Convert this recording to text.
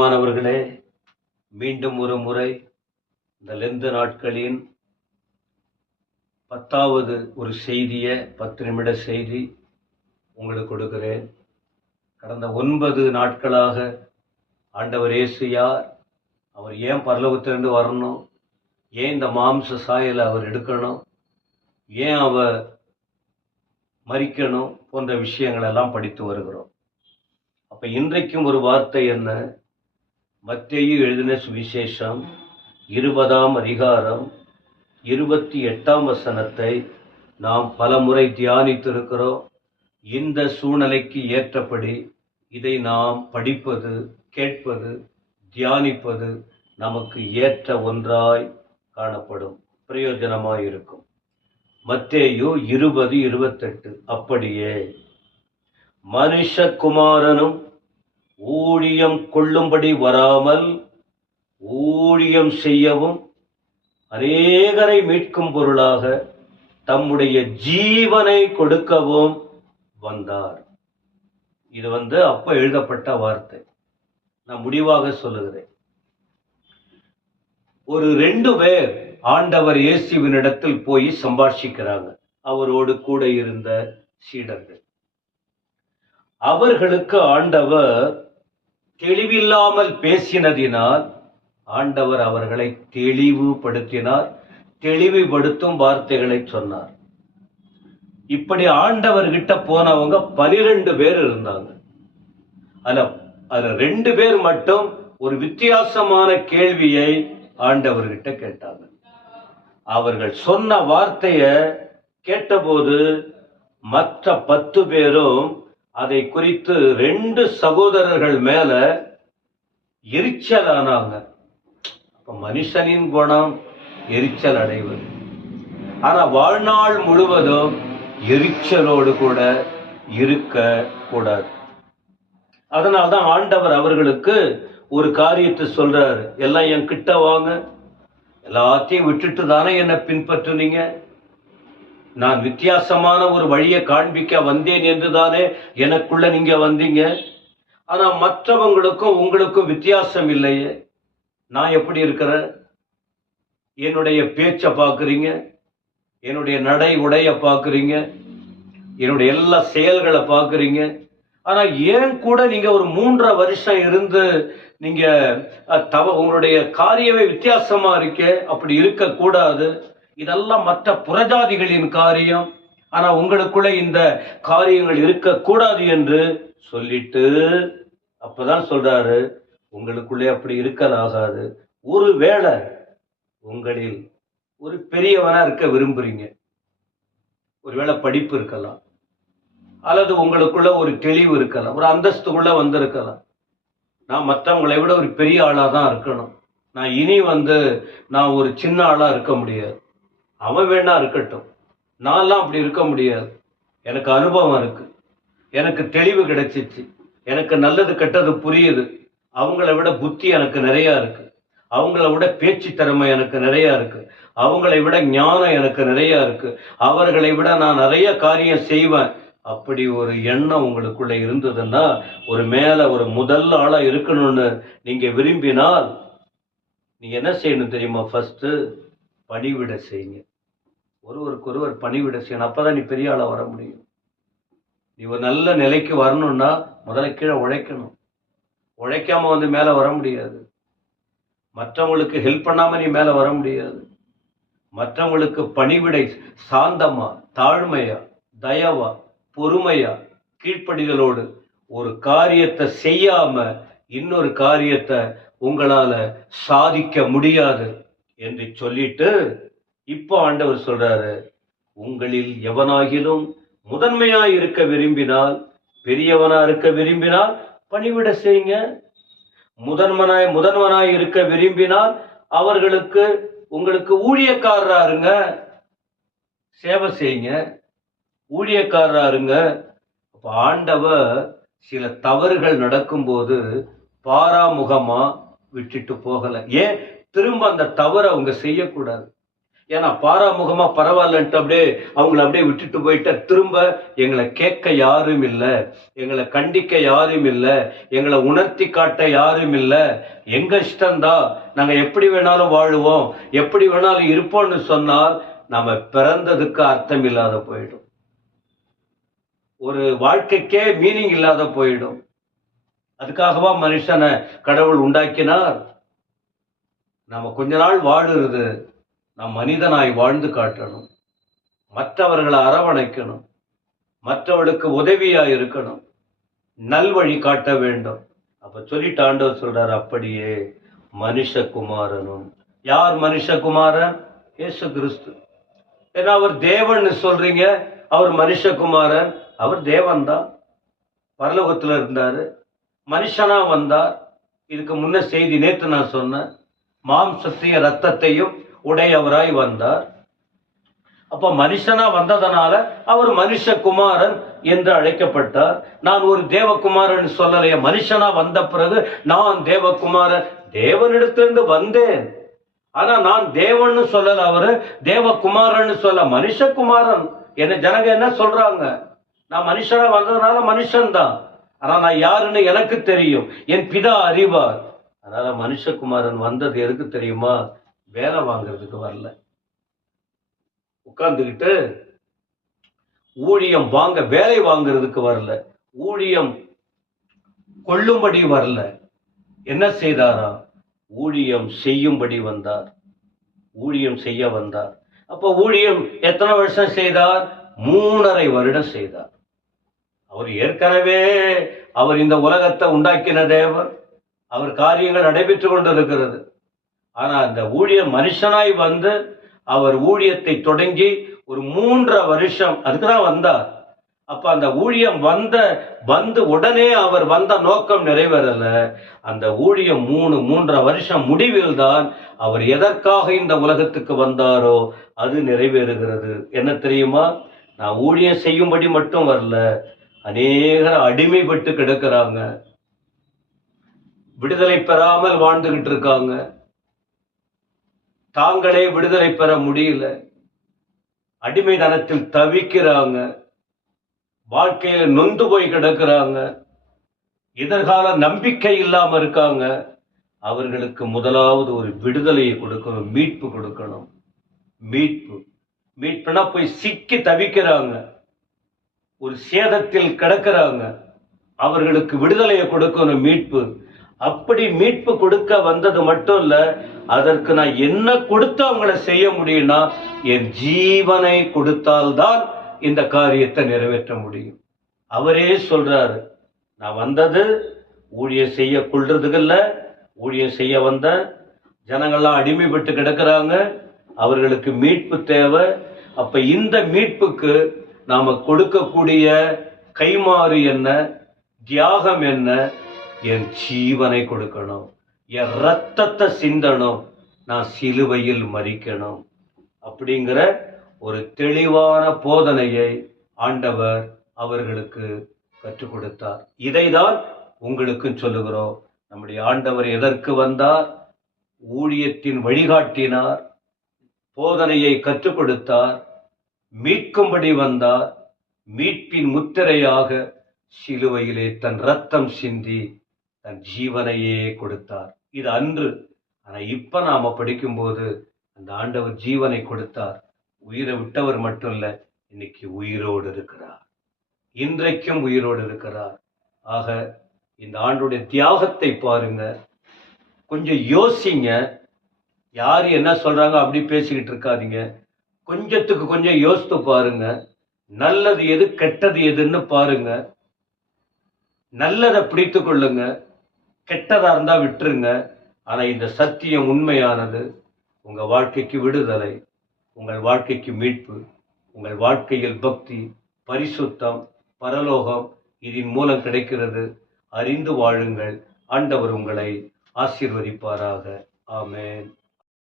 பிரியமானவர்களே, மீண்டும் ஒரு முறை இந்த லெந்து நாட்களின் 10வது ஒரு செய்தியை 10 நிமிட செய்தி உங்களுக்கு கொடுக்கிறேன். கடந்த 9 நாட்களாக ஆண்டவர் இயேசு யார், அவர் ஏன் பரலோகத்திலிருந்து வரணும், ஏன் இந்த மாம்ச சாயலை அவர் எடுக்கணும், ஏன் அவர் மரிக்கணும் போன்ற விஷயங்கள் எல்லாம் படித்து வருகிறோம். அப்ப இன்றைக்கும் ஒரு வார்த்தை என்ன, மத்தேயு எழுதின சுவிசேஷம் 20ஆம் அதிகாரம் 28ஆம் வசனத்தை நாம் பல முறை தியானித்திருக்கிறோம். இந்த சூழ்நிலைக்கு ஏற்றபடி இதை நாம் படிப்பது, கேட்பது, தியானிப்பது நமக்கு ஏற்ற ஒன்றாய் காணப்படும், பிரயோஜனமாய் இருக்கும். மத்தேயு 20:28, அப்படியே மனுஷகுமாரனும் ஊழியம் கொள்ளும்படி வராமல் ஊழியம் செய்யவும் அநேகரை மீட்கும் பொருளாக தம்முடைய ஜீவனை கொடுக்கவும் வந்தார். இது அப்ப எழுதப்பட்ட வார்த்தை. நான் முடிவாக சொல்லுகிறேன். ஒரு 2 பேர் ஆண்டவர் இயேசுவினிடத்தில் போய் சம்பாஷிக்கிறாங்க, அவரோடு கூட இருந்த சீடர்கள். அவர்களுக்கு ஆண்டவர் தெளிவில்லாமல் பேசினதினால் ஆண்டவர் அவர்களை தெளிவுபடுத்தினார், தெளிவுபடுத்தும் வார்த்தைகளை சொன்னார். இப்படி ஆண்டவர்கிட்ட போனவங்க 12 பேர் இருந்தாங்க. அதுல 2 பேர் மட்டும் ஒரு வித்தியாசமான கேள்வியை ஆண்டவர்கிட்ட கேட்டாங்க. அவர்கள் சொன்ன வார்த்தைய கேட்டபோது மற்ற 10 பேரும் அதை குறித்து 2 சகோதரர்கள் மேல எரிச்சலானாங்க. மனுஷனின் குணம் எரிச்சல் அடைவது, ஆனா வாழ்நாள் முழுவதும் எரிச்சலோடு கூட இருக்க கூடாது. அதனால்தான் ஆண்டவர் அவர்களுக்கு ஒரு காரியத்தை சொல்றாரு, எல்லாம் என் கிட்ட வாங்க, எல்லாத்தையும் விட்டுட்டு தானே என்னை பின்பற்றுனீங்க, நான் வித்தியாசமான ஒரு வழியை காண்பிக்க வந்தேன் என்று தானே எனக்குள்ள நீங்க வந்தீங்க. ஆனா மற்றவங்களுக்கும் உங்களுக்கும் வித்தியாசம் இல்லையே. நான் எப்படி இருக்கிறேன், என்னுடைய பேச்சை பார்க்குறீங்க, என்னுடைய நடை உடைய பார்க்குறீங்க, என்னுடைய எல்லா செயல்களை பார்க்குறீங்க. ஆனா ஏன் கூட நீங்க ஒரு 3.5 வருஷம் இருந்து நீங்க உங்களுடைய காரியமே வித்தியாசமா இருக்கே, அப்படி இருக்க கூடாது. இதெல்லாம் மற்ற புறஜாதிகளின் காரியம், ஆனா உங்களுக்குள்ள இந்த காரியங்கள் இருக்கக்கூடாது என்று சொல்லிட்டு அப்பதான் சொல்றாரு, உங்களுக்குள்ளே அப்படி இருக்கலாகாது. ஒருவேளை உங்களில் ஒரு பெரியவனா இருக்க விரும்புறீங்க, ஒருவேளை படிப்பு இருக்கலாம், அல்லது உங்களுக்குள்ள ஒரு தெளிவு இருக்கலாம், ஒரு அந்தஸ்துக்குள்ள வந்திருக்கலாம். நான் மற்றவங்களை விட ஒரு பெரிய ஆளா தான் இருக்கணும், நான் இனி நான் ஒரு சின்ன ஆளா இருக்க முடியாது, அவன் வேணா இருக்கட்டும், நான்லாம் அப்படி இருக்க முடியாது, எனக்கு அனுபவம் இருக்கு, எனக்கு தெளிவு கிடைச்சிச்சு, எனக்கு நல்லது கெட்டது புரியுது, அவங்கள விட புத்தி எனக்கு நிறைய இருக்கு, அவங்கள விட பேச்சு திறமை எனக்கு நிறைய இருக்கு, அவங்களை விட ஞானம் எனக்கு நிறைய இருக்கு, அவர்களை விட நான் நிறைய காரியம் செய்வேன். அப்படி ஒரு எண்ணம் உங்களுக்குள்ள இருந்ததுன்னா, ஒரு மேல ஒரு முதல் ஆளா இருக்கணும்னு நீங்க விரும்பினால் நீங்க என்ன செய்யணும் தெரியுமா? ஃபர்ஸ்ட் பணிவிட செய்யுங்க, ஒருவருக்கொருவர் பணிவிட செய்யணும். அப்பதான் நீ பெரிய ஆளா வர முடியும். நீ ஒரு நல்ல நிலைக்கு வரணும்னா முதல்ல கீழே உழைக்கணும். உழைக்காம மேல வர முடியாது. மற்றவங்களுக்கு ஹெல்ப் பண்ணாம நீ மேல வர முடியாது. மற்றவங்களுக்கு பணிவிடை சாந்தமா, தாழ்மையா, தயவா, பொறுமையா, கீழ்ப்படிதலோடு ஒரு காரியத்தை செய்யாம இன்னொரு காரியத்தை உங்களால சாதிக்க முடியாது என்று சொல்லிட்டு இப்போ ஆண்டவர் சொல்றாரு, உங்களில் எவனாகிலும் முதன்மையாய் இருக்க விரும்பினால், பெரியவனா இருக்க விரும்பினால் பணிவிட செய்யுங்க. முதன்வனாய் இருக்க விரும்பினால் உங்களுக்கு ஊழியக்காரரா இருங்க, சேவை செய்யுங்க, ஊழியக்காரரா இருங்க. அப்ப ஆண்டவர் சில தவறுகள் நடக்கும்போது பாராமுகமா விட்டுட்டு போகல. ஏன் திரும்ப அந்த தவறை அவங்க செய்யக்கூடாது? ஏன்னா பாராமுகமா பரவாயில்லன்ட்டு அப்படியே அவங்கள அப்படியே விட்டுட்டு போயிட்ட திரும்ப எங்களை கேட்க யாரும் இல்லை, எங்களை கண்டிக்க யாரும் இல்லை, எங்களை உணர்த்தி காட்ட யாரும் இல்லை, எங்க இஷ்டம்தான், நாங்க எப்படி வேணாலும் வாழுவோம், எப்படி வேணாலும் இருப்போம்னு சொன்னால் நாம பிறந்ததுக்கு அர்த்தம் இல்லாத போயிடும், ஒரு வாழ்க்கைக்கே மீனிங் இல்லாத போயிடும். அதுக்காகவா மனுஷனை கடவுள் உண்டாக்கினார்? நாம கொஞ்ச நாள் வாழுறது, நாம் மனிதனாய் வாழ்ந்து காட்டணும், மற்றவர்களை அரவணைக்கணும், மற்றவர்களுக்கு உதவியா இருக்கணும், நல்வழி காட்ட வேண்டும். அப்ப சொல்லிட்டு ஆண்டவர் சொல்றார், அப்படியே மனுஷகுமாரனும். யார் மனுஷகுமாரன்? இயேசு கிறிஸ்து. ஏன்னா அவர் தேவன் சொல்றீங்க, அவர் மனுஷகுமாரன். அவர் தேவன் தான், பரலோகத்துல இருந்தாரு, மனுஷனா வந்தார். இதுக்கு முன்ன செய்தி நேற்று நான் சொன்னேன், மாம்சத்தையும் ரத்தத்தையும் உடையவராய் வந்தார். அப்ப மனுஷனா வந்ததனால அவர் மனுஷகுமாரன் என்று அழைக்கப்பட்டார். நான் ஒரு தேவகுமாரன் சொல்லலையே, மனுஷனா வந்த பிறகு நான் தேவகுமாரன், தேவனிடத்திலிருந்து வந்தேன், ஆனா நான் தேவன்னு சொல்லல, அவரு தேவகுமாரன் சொல்ல, மனுஷகுமாரன். என்ன ஜனங்க என்ன சொல்றாங்க? நான் மனுஷனா வந்ததுனால மனுஷன்தான், ஆனா நான் யாருன்னு எனக்கு தெரியும், என் பிதா அறிவார். அதனால மனுஷகுமாரன் வந்தது எதுக்கு தெரியுமா? வேலை வாங்குறதுக்கு வரல, உட்கார்ந்துக்கிட்டு ஊழியம் வாங்க, வேலை வாங்குறதுக்கு வரல, ஊழியம் கொள்ளும்படி வரல. என்ன செய்தாரா? ஊழியம் செய்யும்படி வந்தார், ஊழியம் செய்ய வந்தார். அப்ப ஊழியம் எத்தனை வருஷம் செய்தார்? 3.5 வருடம் செய்தார். அவர் ஏற்கனவே அவர் இந்த உலகத்தை உண்டாக்கின தேவர், அவர் காரியங்கள் நடைபெற்று கொண்டிருக்கிறது. ஆனா அந்த ஊழியம் மனுஷனாய் வந்து அவர் ஊழியத்தை தொடங்கி ஒரு 3.5 வருஷம் அதுக்குதான் வந்தார். அப்ப அந்த ஊழியம் வந்து உடனே அவர் வந்த நோக்கம் நிறைவேறல. அந்த ஊழியம் 3.5 வருஷம் முடிவில் தான் அவர் எதற்காக இந்த உலகத்துக்கு வந்தாரோ அது நிறைவேறுகிறது. என்ன தெரியுமா? நான் ஊழியம் செய்யும்படி மட்டும் வரல, அநேகர் அடிமைப்பட்டு கிடக்கிறாங்க, விடுதலை பெறாமல் வாழ்ந்துகிட்டு இருக்காங்க, தாங்களே விடுதலை பெற முடியல, அடிமைதனத்தில் தவிக்கிறாங்க, வாழ்க்கையில நொந்து போய் கிடக்கிறாங்க, எதிர்கால நம்பிக்கை இல்லாம இருக்காங்க. அவர்களுக்கு முதலாவது ஒரு விடுதலையை கொடுக்கணும், மீட்பு கொடுக்கணும். மீட்புனா போய் சிக்கி தவிக்கிறாங்க, ஒரு சேதத்தில் கிடக்கிறாங்க, அவர்களுக்கு விடுதலையை கொடுக்கணும், மீட்பு. அப்படி மீட்பு கொடுக்க வந்தது மட்டும் இல்ல, அதற்கு நான் என்ன கொடுத்து அவங்களை செய்ய முடியும்னா, என் ஜீவனை கொடுத்தால்தான் இந்த காரியத்தை நிறைவேற்ற முடியும். அவரே சொல்றாரு, நான் வந்தது ஊழியம் செய்ய கொள்றதுக்கு இல்ல, ஊழியம் செய்ய வந்த ஜனங்கள்லாம் அடிமைப்பட்டு கிடக்கிறாங்க, அவர்களுக்கு மீட்பு தேவை. அப்ப இந்த மீட்புக்கு நாம கொடுக்கக்கூடிய கைமாறு என்ன, தியாகம் என்ன? என் ஜீவனை கொடுக்கணும், என் ரத்தத்தை சிந்தணும், நான் சிலுவையில் மரிக்கணும் அப்படிங்கிற ஒரு தெளிவான போதனையை ஆண்டவர் அவர்களுக்கு கற்றுக் கொடுத்தார். இதைதான் உங்களுக்கு சொல்லுகிறோம். நம்முடைய ஆண்டவர் எதற்கு வந்தார்? ஊழியத்தின் வழிகாட்டினார், போதனையை கற்றுக் கொடுத்தார், மீட்கும்படி வந்தார். மீட்பின் முத்திரையாக சிலுவையிலே தன் ரத்தம் சிந்தி தன் ஜீவனையே கொடுத்தார். இது அன்று. ஆனா இப்ப நாம படிக்கும்போது அந்த ஆண்டவர் ஜீவனை கொடுத்தார். உயிரை விட்டவர் மட்டும் இல்ல, இன்னைக்கு உயிரோடு இருக்கிறார், இன்றைக்கும் உயிரோடு இருக்கிறார். ஆக இந்த ஆண்டுடைய தியாகத்தை பாருங்க, கொஞ்சம் யோசிங்க. யாரு என்ன சொல்றாங்க அப்படி பேசிக்கிட்டு இருக்காதீங்க, கொஞ்சத்துக்கு கொஞ்சம் யோசித்து பாருங்க. நல்லது எது, கெட்டது எதுன்னு பாருங்க. நல்லதை பிடித்து கொள்ளுங்க, கெட்டதா இருந்தா விட்டுருங்க. ஆனா இந்த சத்தியம் உண்மையானது. உங்க வாழ்க்கைக்கு விடுதலை, உங்கள் வாழ்க்கைக்கு மீட்பு, உங்கள் வாழ்க்கையில் பக்தி, பரிசுத்தம், பரலோகம் இதன் மூலம் கிடைக்கிறது. அறிந்து வாழுங்கள். ஆண்டவர் உங்களை ஆசீர்வதிப்பாராக. ஆமென்.